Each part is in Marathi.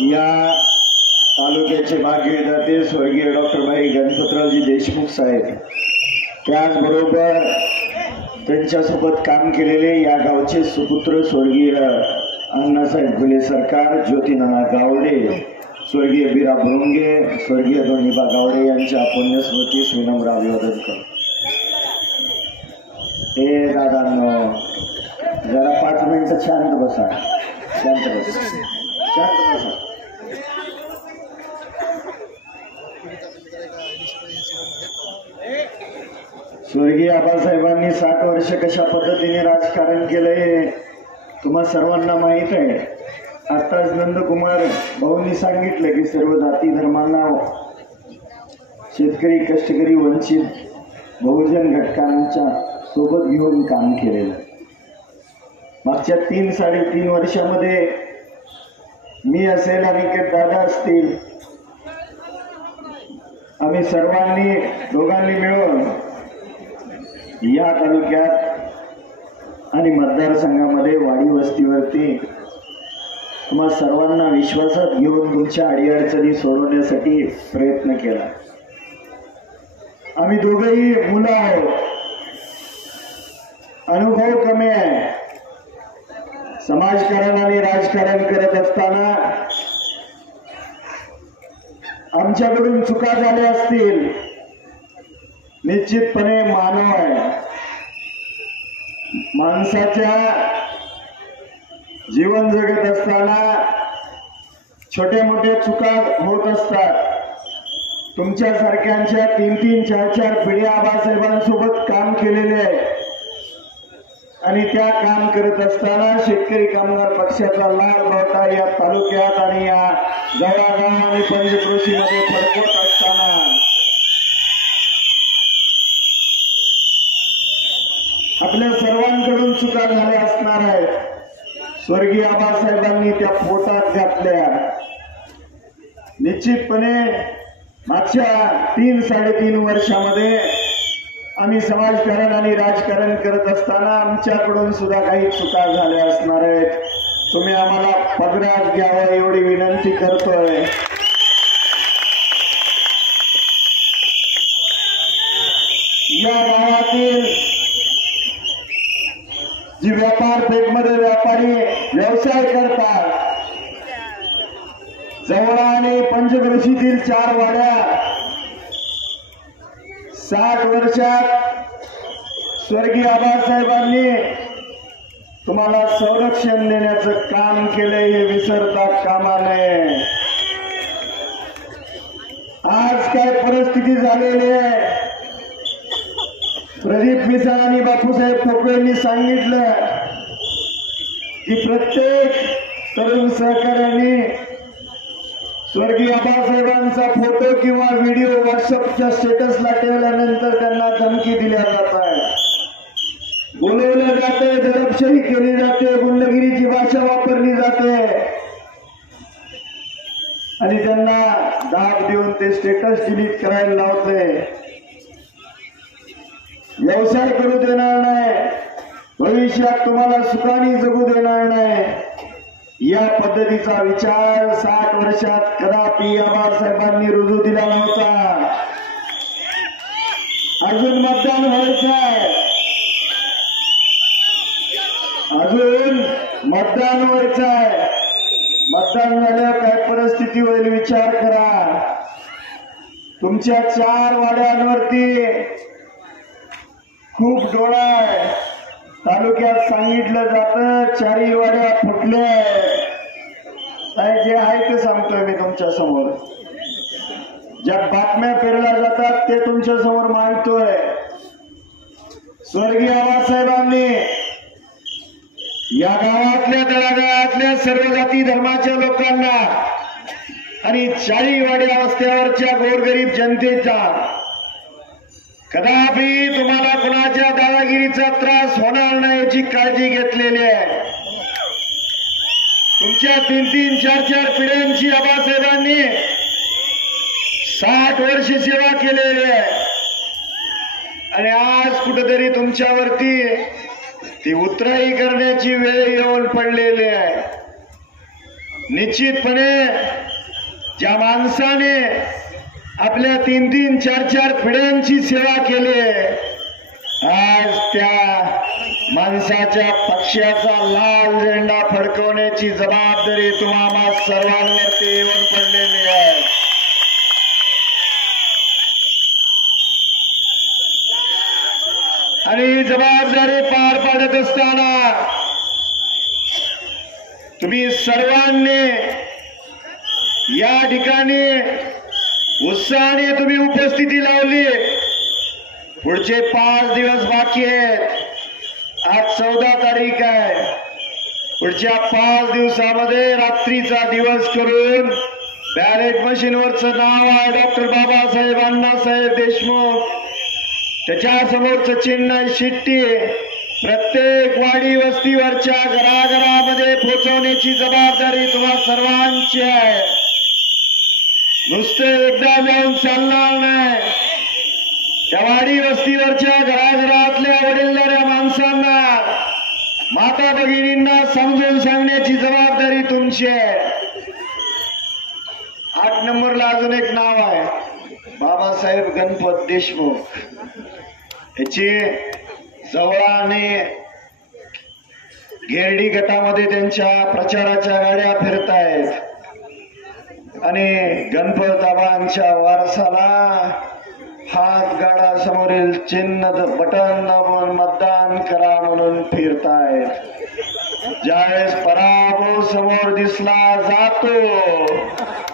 या तालुक्याचे भाग्यविधाते स्वर्गीय डॉक्टर भाई गणपतरावजी देशमुख साहेब, त्याचबरोबर त्यांच्यासोबत काम केलेले या गावचे सुपुत्र स्वर्गीय अण्णासाहेब घुले सरकार, ज्योतिनाना गावडे, स्वर्गीय बिरा भोंगे, स्वर्गीय दोन्हीबा गावडे यांच्या पुण्यस्मृतीस विनम्र अभिवादन करतो। हे दादांनो, जरा 5 मिनिटं शांत बसा, शांत बसा, शांत बसा। स्वर्गीय आबासाहेबांनी 60 वर्ष कशा पद्धतीने राजकारण केलंय तुम्हा सर्वांना माहित आहे। आताच नंदकुमार भाऊंनी सांगितलं की सर्व जाती धर्मांना, शेतकरी, कष्टकरी, वंचित बहुजन घटकांच्या सोबत घेऊन काम केलेलं। मागच्या 3-3.5 वर्षामध्ये मी असेल, अनिकेत दादा असतील, आम्ही सर्वांनी दोघांनी मिळून या तालुक्यात आणि मतदारसंघामध्ये वाडी वस्तीवरती तुम्हा सर्वांना विश्वासात घेऊन तुमच्या अडीअडचणी सोडवण्यासाठी प्रयत्न केला। आम्ही दोघेही मुलं आहोत, अनुभव कमी आहे। समाजकारण आणि राजकारण करत असताना आमच्याकडून चुका झाल्या असतील, निश्चितपणे मानव आहे। माणसाच्या जीवन जगत असताना छोटे मोठे चुका होत असतात। तुमच्यासारख्यांच्या 3-3, 4-4 पिढ्या आबासाहेबांसोबत काम केलेले आहे आणि त्या काम करत असताना शेतकरी कामगार पक्षाचा लाल बावटा या तालुक्यात आणि या जवळगाव आणि पंचक्रोशीमध्ये फडकवत असताना आपल्या सर्वांकडून चुका झाल्या असणार आहेत। स्वर्गीय आबासाहेबांनी त्या पोटात घातल्या। निश्चितपणे मागच्या 3-3.5 वर्षामध्ये आम्ही समाजकारण आणि राजकारण करत असताना आमच्याकडून सुद्धा काही चुका झाल्या असणार आहेत। तुम्ही आम्हाला पदरात घ्यावं एवढी विनंती करतोय। या गावातील जी व्यापार पेठमध्ये व्यापारी व्यवसाय करतात, जवळ आणि पंचक्रोशीतील 4 वाड्या 60 वर्षात स्वर्गीय आबासाहेबांनी तुम्हाला संरक्षण देण्याचं काम केलंय, हे विसरता कामा नये। आज काय परिस्थिती झालेली आहे, प्रदीप मिसाळ आणि बापूसाहेब ठोकळेंनी सांगितलं की प्रत्येक तरुण सहकार्याने स्वर्गीय आबासाहेबांचा फोटो किंवा व्हिडिओ व्हॉट्सअपच्या स्टेटसला ठेवल्यानंतर त्यांना धमकी दिल्या जात आहे, बोलवलं जाते, दडपशाही केली जाते, गुंडगिरीची भाषा वापरली जाते आणि त्यांना दाब देऊन ते स्टेटस डिलीट करायला लावते। व्यवसाय करू देणार नाही, भविष्यात तुम्हाला सुखाने जगू देणार नाही, या पद्धतीचा विचार 60 वर्षात कदापि आबासाहेबांनी रुजू दिला नव्हता। अजून मतदान व्हायचं आहे, अजून मतदान व्हायचं आहे। मतदान झाल्यावर काय परिस्थिती होईल विचार करा। तुमच्या 4 वाड्यांवरती खूप डोळा आहे। तालुक्यात सांगितलं जातं 4ही वाड्या फुटल्या। काय जे आहे ते सांगतोय मी तुमच्या समोर, ज्या बातम्या पेरल्या जातात ते तुमच्या समोर मांडतोय। स्वर्गीय आबासाहेबांनी या गावातल्या तळागाळातल्या सर्व जाती धर्माच्या लोकांना आणि 4ही वाड्या वस्त्यावरच्या गोरगरीब जनतेचा कदापि तुम्हाला कुणाच्या दादागिरीचा त्रास होणार नाही याची काळजी घेतलेली आहे। तुमच्या 3-3, 4-4 पिढ्यांची आबासाहेबांनी 60 वर्ष सेवा केलेली आहे आणि आज कुठेतरी तुमच्यावरती ती उतराई करण्याची वेळ येऊन पडलेली आहे। निश्चितपणे ज्या माणसाने आपल्या 3-3, 4-4 पिढ्यांची सेवा केली, आज त्या माणसाच्या पक्षाचा लाल झेंडा फडकवण्याची जबाबदारी तुम्हाला सर्वांवरती येऊन पडलेली आहे. आणि जबाबदारी पार पाडत असताना तुम्ही सर्वांनी या ठिकाणी उत्साहाने तुम्ही उपस्थिती लावली. पुढचे 5 दिवस बाकी आहेत. आज 14 तारीख आहे. पुढच्या 5 दिवसामध्ये रात्रीचा दिवस करून बॅलेट मशीनवरचं नाव आहे डॉक्टर बाबासाहेब अण्णासाहेब देशमुख, त्याच्या समोरचं चिन्ह आहे शिट्टी. प्रत्येक वाडी वस्तीवरच्या घराघरामध्ये पोहोचवण्याची जबाबदारी तुम्हा सर्वांची आहे. नुसते एकदा जाऊन चालणार नाही. त्या वाडी वस्तीवरच्या घराघरातल्या वडीलधाऱ्या माणसांना, माता भगिनींना समजून सांगण्याची जबाबदारी तुमची आहे. 8 नंबरला अजून एक नाव आहे बाबासाहेब गणपत देशमुख. याची जवळाने गेरडी गटामध्ये त्यांच्या प्रचाराच्या गाड्या फिरतायत आणि गणपतबाबांच्या वारसाला हातगाडा समोरील चिन्ह बटन दाबून मतदान करा म्हणून फिरतायत. ज्यावेळेस पराभव समोर दिसला जातो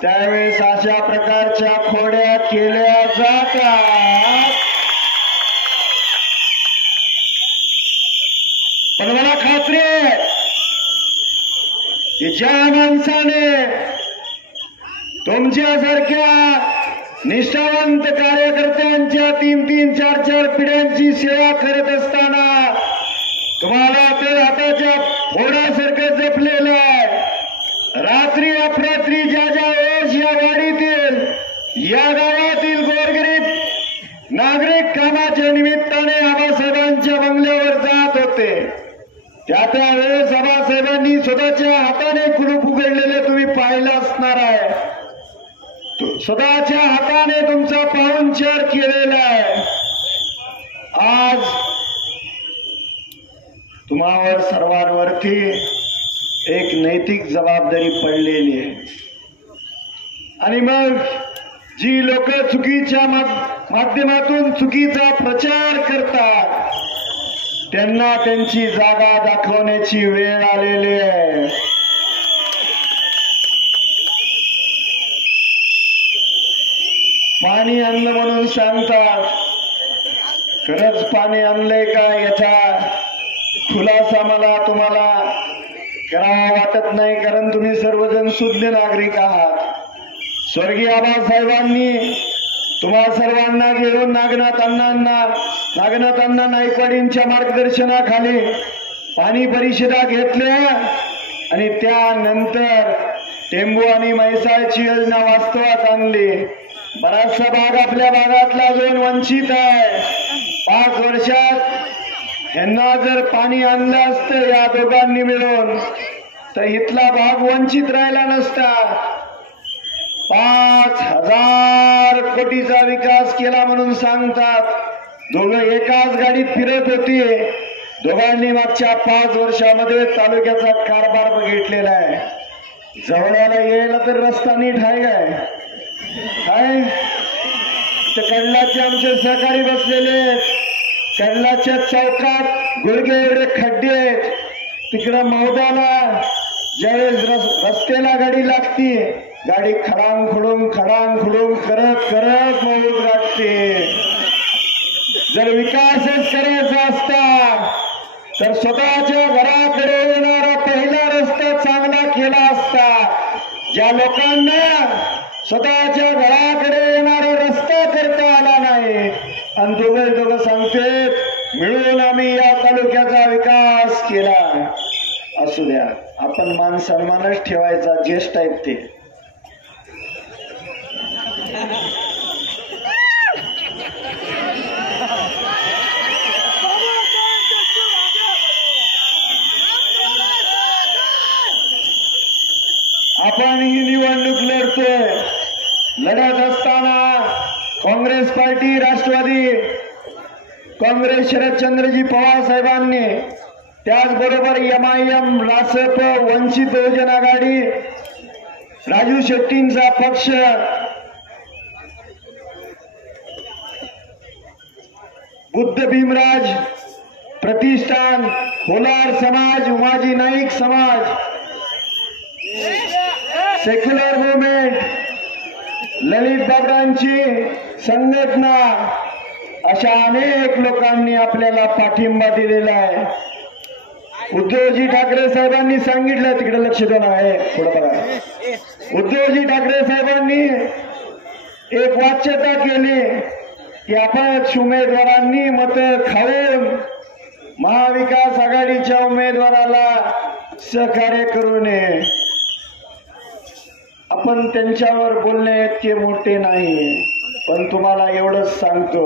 त्यावेळेस अशा प्रकारच्या खोड्या केल्या जातात. पण मला खात्री आहे की ज्या माणसाने तुमच्यासारख्या निष्ठावंत कार्यकर्त्यांच्या 3-3, 4-4 पिढ्यांची सेवा करत असताना तुम्हाला ते हाताच्या फोडासारखं जपलेलं आहे. रात्री अपरात्री ज्या ज्या वेळेस या वाडीतील, या गावातील गोरगरीब नागरिक कामाच्या निमित्ताने आबासाहेबांच्या बंगल्यावर जात होते, त्या वेळेस आबासाहेबांनी स्वतःच्या हाताने कुलूप उघडलेले तुम्ही पाहिलं असणार आहे. स्वतःच्या हाताने तुमचा पाहुणचार केलेला आहे. आज तुम्हावर सर्वांवरती एक नैतिक जबाबदारी पडलेली आहे. आणि मग जी लोक चुकीच्या माध्यमातून चुकीचा प्रचार करतात त्यांना त्यांची जागा दाखवण्याची वेळ आलेली आहे. पाणी आणलं म्हणून सांगतात, खरंच पाणी आणलंय का याचा खुलासा मला तुम्हाला करावा वाटत नाही, कारण तुम्ही सर्वजण शुद्ध नागरिक आहात. स्वर्गीय आबासाहेबांनी तुम्हा सर्वांना घेऊन नागनाथ अण्णा नाईकवाडींच्या मार्गदर्शनाखाली पाणी परिषदा घेतल्या आणि त्यानंतर टेंबू आणि म्हैसाळची योजना वास्तवात आणली. बराचसा भाग आपल्या भागातला अजून वंचित आहे. 5 वर्षात यांना जर पाणी आणलं असतं या दोघांनी मिळून तर इथला भाग वंचित राहिला नसता. 5,000 कोटीचा विकास केला म्हणून सांगतात. दोघं एकाच गाडीत फिरत होते. दोघांनी मागच्या 5 वर्षामध्ये तालुक्याचा कारभार बघितलेला आहे. जवळाला यायला तर रस्ता नीट आहे काय? तर कडलाचे आमचे सहकारी बसलेले, कडलाच्या चौकात गुडघे एवढे खड्डे आहेत. तिकडं मौदाला ज्यावेळेस रस्त्याला गाडी लागती, गाडी खडांग खुडूंग करत मौद लागते. जर विकासच करायचा असता तर स्वतःच्या घराकडे येणारा पहिला रस्ता चांगला केला असता. ज्या लोकांना स्वतःच्या घराकडे येणारा रस्ता करता आला नाही आणि दोघं सांगते मिळून आम्ही या तालुक्याचा विकास केला. असू द्या, आपण मान सन्मानच ठेवायचा, ज्येष्ठ आहेत ते. आपण ही निवडणूक लढतोय. लढत असताना काँग्रेस पार्टी, राष्ट्रवादी काँग्रेस, शरदचंद्रजी पवार साहेबांनी, त्याचबरोबर MIM, रासप, वंचित बहुजन आघाडी, राजू शेट्टींचा पक्ष, बुद्ध भीमराज प्रतिष्ठान, होलार समाज, उमाजी नाईक समाज, सेक्युलर मुवमेंट, ललित बाबरांची संघटना, अशा अनेक लोकांनी आपल्याला पाठिंबा दिलेला आहे. उद्धवजी ठाकरे साहेबांनी सांगितलं, तिकडे लक्ष देणं आहे थोडं बघा. उद्धवजी ठाकरे साहेबांनी एक वाच्यता केली की अपक्ष उमेदवारांनी मत खाऊन महाविकास आघाडीच्या उमेदवाराला सहकार्य करू नये. आपण त्यांच्यावर बोलणे इतके मोठे नाही, पण तुम्हाला एवढंच सांगतो,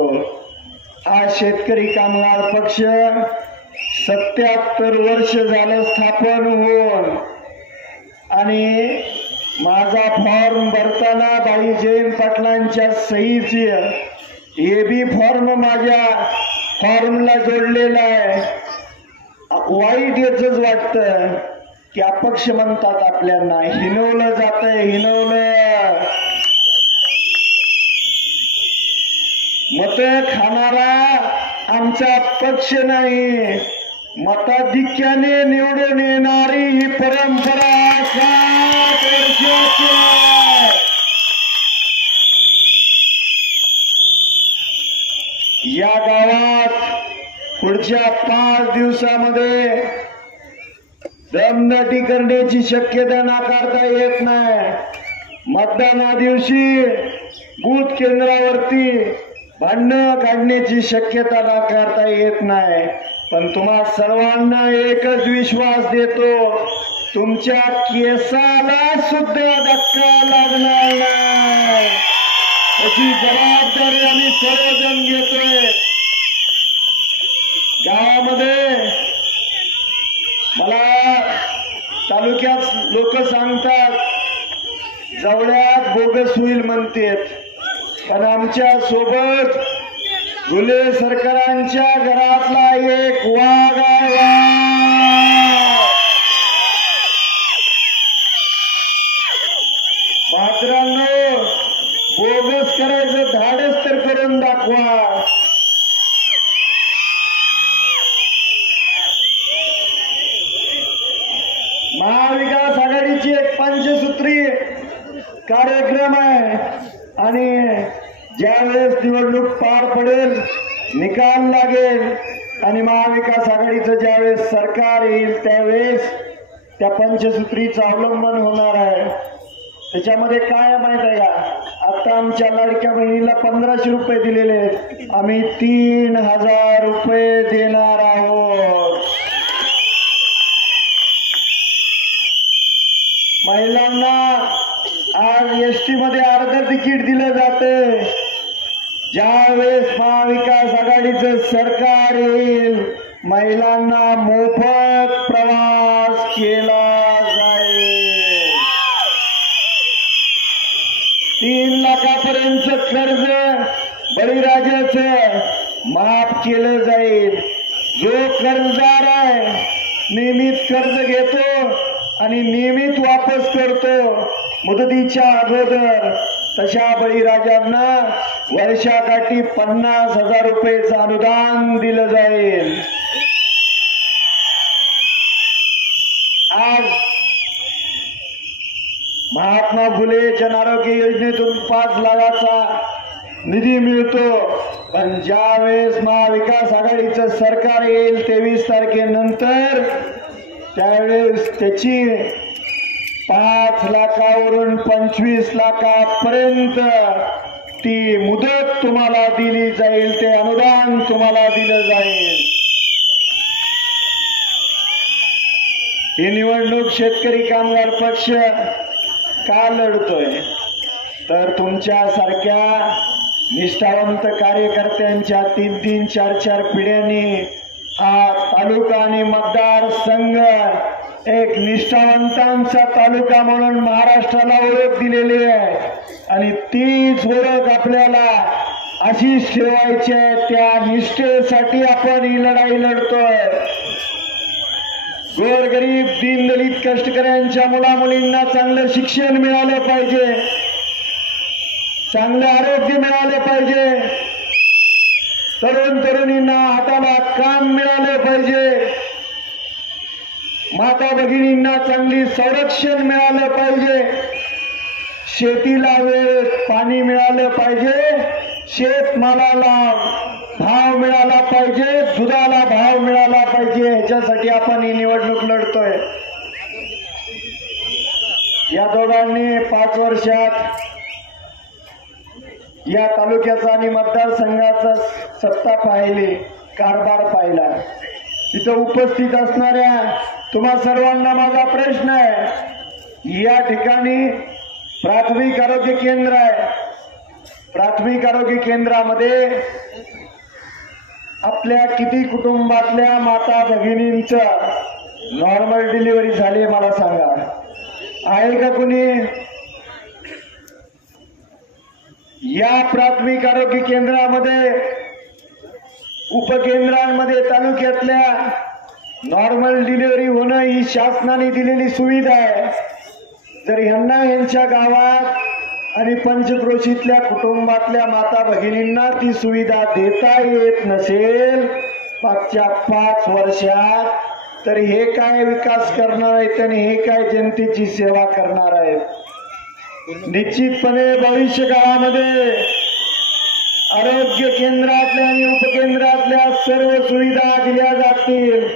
हा शेतकरी कामगार पक्ष 77 वर्ष झालं स्थापन होऊन, आणि माझा फॉर्म भरताना बाई जयंत पाटलांच्या सहीची AB फॉर्म माझ्या फॉर्मला जोडलेला आहे. वाईट याच वाटतं की अपक्ष म्हणतात आपल्याला, हिनवलं जातंय, हिनवलं. मत खाणारा आमचा पक्ष नाही, मताधिक्याने निवडून येणारी ही परंपरा 7 वर्षाची आहे. या गावात पुढच्या 5 दिवसामध्ये दमदाटी करण्याची शक्यता नाकारता येत नाही. मतदाना दिवशी बूथ केंद्रावरती भांडणं काढण्याची शक्यता नाकारता येत नाही. पण तुम्हा सर्वांना एकच विश्वास देतो, तुमच्या केसाला सुद्धा धक्का लागणार नाही, याची जबाबदारी आम्ही सर्वजण घेतोय. गावामध्ये मला तालुक्यात लोक सांगतात जवळ्यात बोगस होईल म्हणतात, पण आमच्या सोबत घुले सरकारांच्या घरातला एक वाघ आहे. पात्रांनो, बोगस करायचं धाडस तर करून दाखवा. महाविकास आघाडीची एक पंचसूत्री कार्यक्रम आहे, आणि ज्यावेळेस निवडणूक पार पडेल, निकाल लागेल आणि महाविकास आघाडीचं ज्यावेळेस सरकार येईल, त्यावेळेस त्या पंचसूत्रीचं अवलंबन होणार आहे. त्याच्यामध्ये काय माहित आहे का, आता आमच्या लाडक्या बहिणीला 1500 रुपये दिलेले आहेत, आम्ही 3000 रुपये देणार आहोत. महिलांना आज ST मध्ये अर्ध तिकीट दिलं जाते. ज्यावेळेस महाविकास आघाडीचं सरकार येईल, महिलांना मोफत प्रवास केला जाईल. 3 लाखापर्यंत कर्ज बळीराजाचं माफ केलं जाईल. जो कर्जदार आहे, नियमित कर्ज घेतो आणि नियमित वापस करतो मुदतीच्या अगोदर, तशा बळीराजांना वर्षाकाठी 50,000 रुपयेचं अनुदान दिलं जाईल. आज महात्मा फुले जन आरोग्य योजनेतून 5 लाखाचा निधी मिळतो, पण ज्यावेळेस महाविकास आघाडीचं सरकार येईल 23 तारखेनंतर, त्यावेळेस त्याची 5 लाखावरून 25 लाखापर्यंत ती मुदत तुम्हाला दिली जाईल, ते अनुदान तुम्हाला दिलं जाईल. ही निवडणूक शेतकरी कामगार पक्ष का लढतोय, तर तुमच्यासारख्या निष्ठावंत कार्यकर्त्यांच्या 3-3, 4-4 पिढ्यांनी हा तालुका आणि मतदारसंघ एक निष्ठावंतांचा तालुका म्हणून महाराष्ट्राला ओळख दिलेली आहे आणि तीच ओळख आपल्याला अशी ठेवायची आहे. त्या निष्ठेसाठी आपण ही लढाई लढतोय. गोरगरीब दीनदलित कष्टकऱ्यांच्या मुलामुलींना चांगलं शिक्षण मिळालं पाहिजे, चांगलं आरोग्य मिळालं पाहिजे, तरुण तरुणींना हाताला काम मिळालं पाहिजे, माता भगिनींना चांगली संरक्षण मिळालं पाहिजे, शेतीला वेळेत पाणी मिळालं पाहिजे, शेतमालाला भाव मिळाला पाहिजे, दुधाला भाव मिळाला पाहिजे. ह्याच्यासाठी आपण ही निवडणूक लढतोय. या दोघांनी 5 वर्षात या तालुक्याचा आणि मतदारसंघाचा सत्ता पाहिली, कारभार पाहिला. इथं उपस्थित असणाऱ्या तुम्हा सर्वांना माझा प्रश्न आहे. या ठिकाणी प्राथमिक आरोग्य केंद्र आहे. प्राथमिक आरोग्य केंद्रामध्ये आपल्या किती कुटुंबातल्या माता भगिनींचं नॉर्मल डिलिव्हरी झाली मला सांगा. आहे का कुणी? या प्राथमिक आरोग्य केंद्रामध्ये उपकेंद्रांमध्ये तालुक्यातल्या नॉर्मल डिलिव्हरी होणं ही शासनाने दिलेली सुविधा आहे. जर यांना यांच्या गावात आणि पंचक्रोशीतल्या कुटुंबातल्या माता भगिनींना ती सुविधा देता येत नसेल मागच्या 5 वर्षात, तर हे काय विकास करणार आहेत आणि हे काय जनतेची सेवा करणार आहेत? निश्चितपणे भविष्य काळामध्ये आरोग्य केंद्रातल्या आणि उपकेंद्रातल्या सर्व सुविधा दिल्या जातील.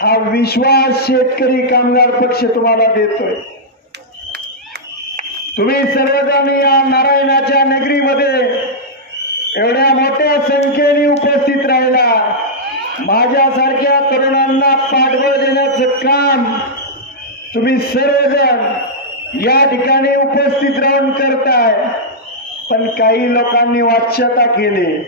हा विश्वास शेतकरी कामगार पक्ष तुम्हाला देतोय. तुम्ही सर्वजण या नारायणाच्या नगरीमध्ये एवढ्या मोठ्या संख्येने उपस्थित राहिला. माझ्यासारख्या तरुणांना पाठबळ देण्याचं काम तुम्ही सर्वजण या ठिकाणी उपस्थित राहून करताय. पण काही लोकांनी वाच्यता केली.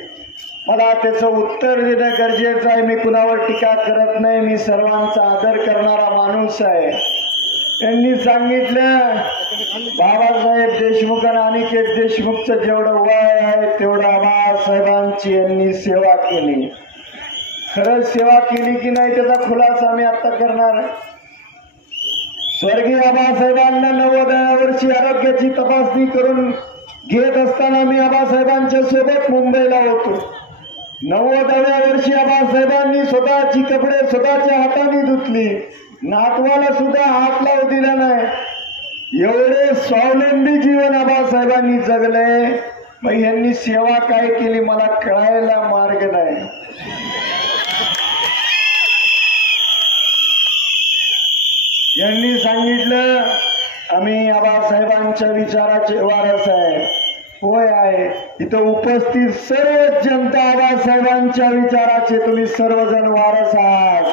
मला त्याचं उत्तर देणं गरजेचं आहे. मी कुणावर टीका करत नाही. मी सर्वांचा आदर करणारा माणूस आहे. त्यांनी सांगितलं बाबासाहेब देशमुख आणि अनिकेत देशमुखचं जेवढं वय आहे तेवढं आबासाहेबांची यांनी सेवा केली. खरंच सेवा केली की नाही त्याचा खुलासा मी आता करणार. स्वर्गीय आबासाहेबांना 90व्या वर्षी आरोग्याची तपासणी करून घेत असताना मी आबासाहेबांच्या सोबत मुंबईला होतो. 90व्या वर्षी आबासाहेबांनी स्वतःची कपडे स्वतःच्या हाताने धुतली. नातवाला सुद्धा हात लावू दिला नाही. एवढे स्वावलंबी जीवन आबासाहेबांनी जगले. मग यांनी सेवा काय केली मला कळायला मार्ग नाही. यांनी सांगितलं आम्ही आबासाहेबांच्या विचाराचे वारस आहे. होय आहे. इथं उपस्थित सर्व जनता आबासाहेबांच्या विचाराचे तुम्ही सर्वजण वारस आहात.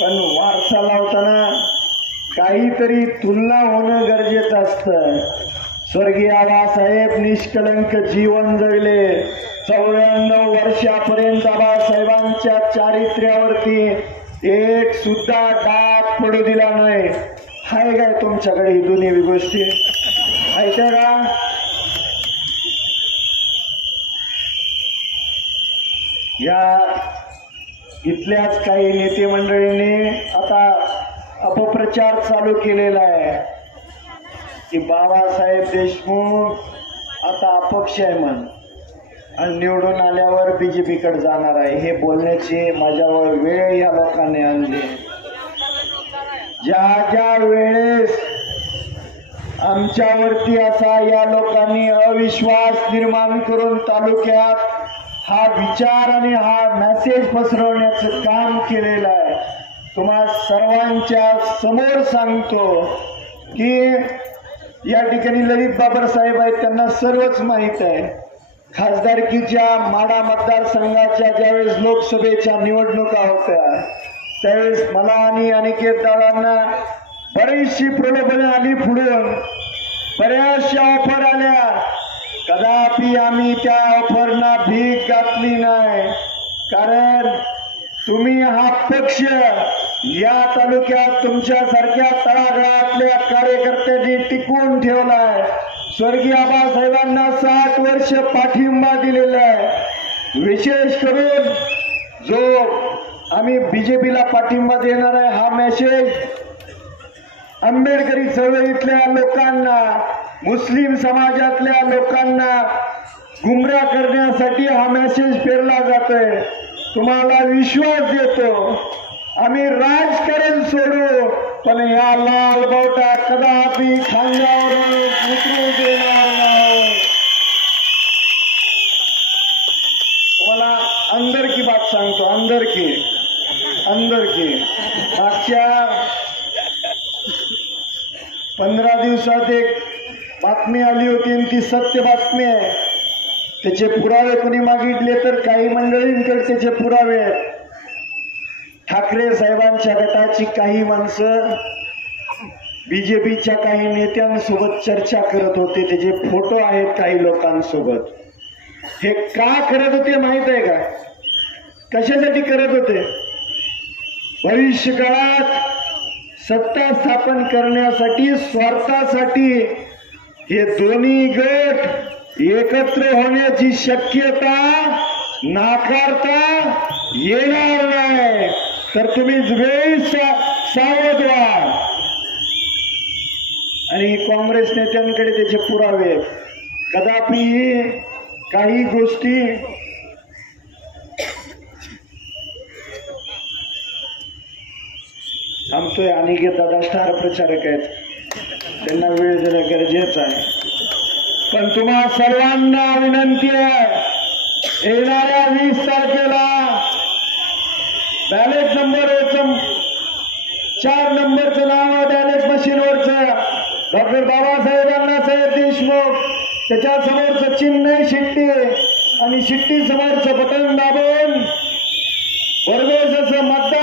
पण वारसा लावताना काहीतरी तुलना होणं गरजेचं असतं. स्वर्गीय आबासाहेब निष्कलंक जीवन जगले. 94 वर्षापर्यंत आबासाहेबांच्या चारित्र्यावरती एक सुद्धा डाग पडू दिला नाही. हाय काय तुमच्याकडे ही दोन्ही गोष्टी आहेत का? या इथल्याच काही नेते मंडळींनी आता अपप्रचार चालू केलेला आहे की बाबासाहेब देशमुख आता अपक्ष आहे म्हण आणि निवडून आल्यावर बीजेपीकडे जाणार आहे. हे बोलण्याची माझ्यावर वेळ या लोकांनी आणली. ज्या ज्या वेळेस आमच्यावरती असा या लोकांनी अविश्वास निर्माण करून तालुक्यात हा विचार आणि हा मेसेज पसरवण्याचं काम केलेलं आहे. तुम्हा सर्वांच्या समोर सांगतो की या ठिकाणी ललित बाबर साहेब आहेत. त्यांना सर्वच माहीत आहे. खासदारकीच्या माढा मतदारसंघाच्या ज्यावेळेस लोकसभेच्या निवडणुका होत्या त्यावेळेस मला आणि अनिकेत दादांना बरीचशी प्रलोभने आली. पुढून बऱ्याचशा ऑफर आल्या. कदापि आम्ही त्या ऑफरना भीक घातली नाही. कारण तुम्ही हा पक्ष या तालुक्यात तुमच्यासारख्या तळागाळातल्या कार्यकर्त्यांनी टिकवून ठेवलाय. स्वर्गीय आबासाहेबांना 60 वर्ष पाठिंबा दिलेला आहे. विशेष करून जो आम्ही बीजेपीला पाठिंबा देणार आहे हा मेसेज आंबेडकरी चळवळीतल्या लोकांना, मुस्लिम समाजातल्या लोकांना गुमराह करण्यासाठी हा मेसेज पेरला जातोय. तुम्हाला विश्वास देतो आम्ही राजकारण सोडू, पण या लाल बावटा कदापि खांद्यावर उतरू देणार नाही. तुम्हाला अंदर की बात सांगतो, अंदर की मागच्या 15 दिवसात एक बातमी आली होती आणि ती सत्य बातमी आहे. त्याचे पुरावे कोणी मागितले तर काही मंडळींकडे त्याचे पुरावे आहेत. ठाकरे साहेबांच्या गटाची काही माणसं बीजेपीच्या काही नेत्यांसोबत चर्चा करत होते. त्याचे फोटो आहेत काही लोकांसोबत. हे का करत होते माहित आहे का? कशासाठी करत होते? भविष्य काळात सत्ता स्थापन करण्यासाठी, स्वार्थासाठी हे दोन्ही गट एकत्र होण्याची शक्यता नाकारता येणार नाही. तर तुम्ही वेळीच सावध व्हा. आणि काँग्रेस नेत्यांकडे त्याचे पुरावे. कदापि काही गोष्टी थांबतोय. अनिकेत दादा स्टार प्रचारक आहेत, त्यांना वेळ देणं गरजेचं आहे. पण तुम्हा सर्वांना विनंती आहे, येणाऱ्या 20 तारखेला बॅलेट नंबरवरचं 4 नंबरचं नाव बॅलेट मशीनवरचं डॉक्टर बाबासाहेब अण्णासाहेब देशमुख, त्याच्या समोरचं चिन्ह शिट्टी आणि शिट्टी समोरचं बटन दाबून भरघोस असं मतदान